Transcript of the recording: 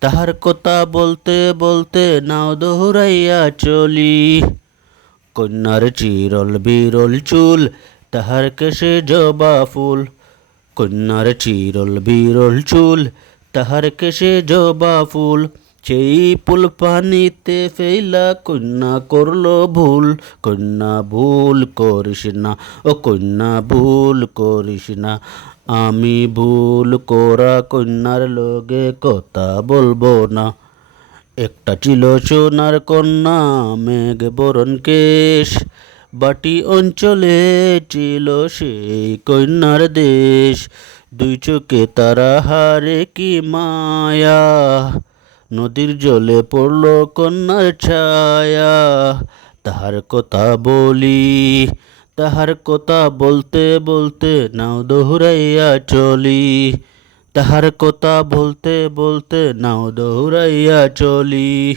তাহার কথা বলতে বলতে নাও দোহরাইয়া চলি। কন্যার চিরল বিরল চুল, তাহার কেশে জবা ফুল। কন্যার চিরল বিরল চুল, তাহার কেশে জবা ফুল। সেই ফুল পানিতে ফেলা কন্যা করল ভুল, কন্যা ভুল করিস না, ও কন্যা ভুল করিস না। আমি ভুল করা কন্যার লগে কথা বলব না। একটা ছিল সোনার কন্যা, মেঘ বরণ কেশ। বাটি অঞ্চলে ছিল সেই কন্যার দেশ। দুই চোখে তারা হারে কি মায়া। নদীর জলে পড়ল কন্যার ছায়া। তাহার কথা বলি, তাহার কথা বলতে বলতে নাও দৌড়াইয়া চলি। তাহার কথা বলতে বলতে নাও দৌড়াইয়া চলি।